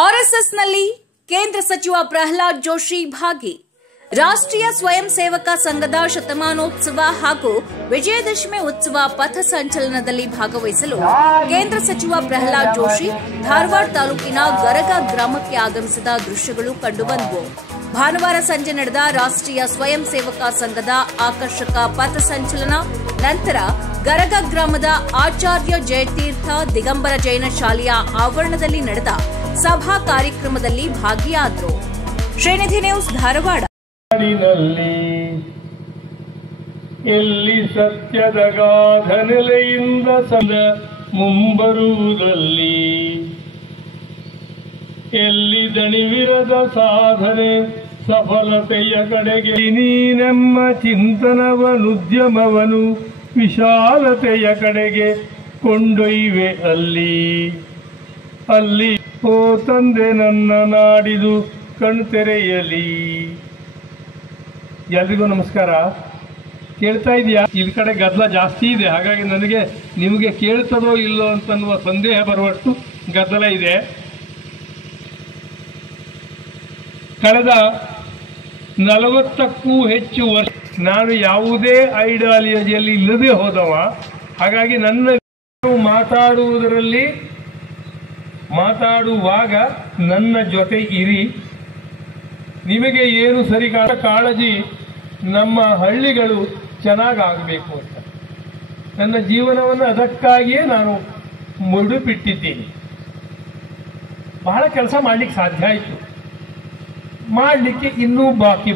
ಆರ್ಎಸ್ಎಸ್ನಲ್ಲಿ ಕೇಂದ್ರ ಸಚಿವ ಪ್ರಹ್ಲಾದ್ ಜೋಶಿ ಭಾಗಿ. ರಾಷ್ಟ್ರೀಯ ಸ್ವಯಂ ಸೇವಕ ಸಂಘದ ಶತಮಾನೋತ್ಸವ ಹಾಗೂ ವಿಜಯದಶಮಿ ಉತ್ಸವ ಪಥ ಸಂಚಲನದಲ್ಲಿ ಭಾಗವಹಿಸಲು ಕೇಂದ್ರ ಸಚಿವ ಪ್ರಹ್ಲಾದ್ ಜೋಶಿ ಧಾರವಾಡ ತಾಲೂಕಿನ ಗರಗ ಗ್ರಾಮಕ್ಕೆ ಆಗಮಿಸಿದ ದೃಶ್ಯಗಳು ಕಂಡುಬಂದವು. ಭಾನುವಾರ ಸಂಜೆ ನಡೆದ ರಾಷ್ಟ್ರೀಯ ಸ್ವಯಂ ಸೇವಕ ಸಂಘದ ಆಕರ್ಷಕ ಪಥ ಸಂಚಲನ ನಂತರ ಗರಗ ಗ್ರಾಮದ ಆಚಾರ್ಯ ಜಯತೀರ್ಥ ದಿಗಂಬರ ಜೈನ ಶಾಲೆಯ ಆವರಣದಲ್ಲಿ ನಡೆದ ಸಭಾ ಕಾರ್ಯಕ್ರಮದಲ್ಲಿ ಭಾಗಿಯಾದರು. ಶ್ರೀನಿಧಿ ನ್ಯೂಸ್, ಧಾರವಾಡ. ಎಲ್ಲಿ ಸತ್ಯದ ಗಾಧ ನೆಲೆಯಿಂದ ಸಂದ ಮುಂಬರುವುದಲ್ಲಿ, ಎಲ್ಲಿ ದಣಿವಿರದ ಸಾಧನೆ ಸಫಲತೆಯ ಕಡೆಗೆ ನೀನೆಮ್ಮ ಚಿಂತನವನುದ್ಯಮವನು ವಿಶಾಲತೆಯ ಕಡೆಗೆ ಕೊಂಡೊಯ್ವೆ. ಅಲ್ಲಿ ಓ ತಂದೆ ನನ್ನ ನಾಡಿದು ಕಣ್ತೆರೆಯಲಿ. ಎಲ್ರಿಗೂ ನಮಸ್ಕಾರ. ಕೇಳ್ತಾ ಇದೆಯಾ? ಇಲ್ಲಿ ಕಡೆ ಗದ್ದಲ ಜಾಸ್ತಿ ಇದೆ, ಹಾಗಾಗಿ ನನಗೆ ನಿಮಗೆ ಕೇಳ್ತದೋ ಇಲ್ಲೋ ಅಂತನ್ನುವ ಸಂದೇಹ ಬರುವಷ್ಟು ಗದ್ದಲ ಇದೆ. ಕಳೆದ 40ಕ್ಕೂ ಹೆಚ್ಚು ವರ್ಷ ನಾನು ಯಾವುದೇ ಐಡಿಯಾಲಜಿಯಲ್ಲಿ ಇಲ್ಲದೆ ಹೋದವ. ಹಾಗಾಗಿ ನನ್ನ ಮಾತಾಡುವಾಗ ನನ್ನ ಜೊತೆ ಇರಿ. ನಿಮಗೆ ಏನು ಸರಿ ಕಾಳಜಿ ನಮ್ಮ ಹಳ್ಳಿಗಳು ಚೆನ್ನಾಗಾಗಬೇಕು ಅಂತ ನನ್ನ ಜೀವನವನ್ನು ಅದಕ್ಕಾಗಿಯೇ ನಾನು ಮುಡುಪಿಟ್ಟಿದ್ದೀನಿ. ಬಹಳ ಕೆಲಸ ಮಾಡಲಿಕ್ಕೆ ಸಾಧ್ಯ ಆಯಿತು, ಮಾಡಲಿಕ್ಕೆ ಇನ್ನೂ ಬಾಕಿ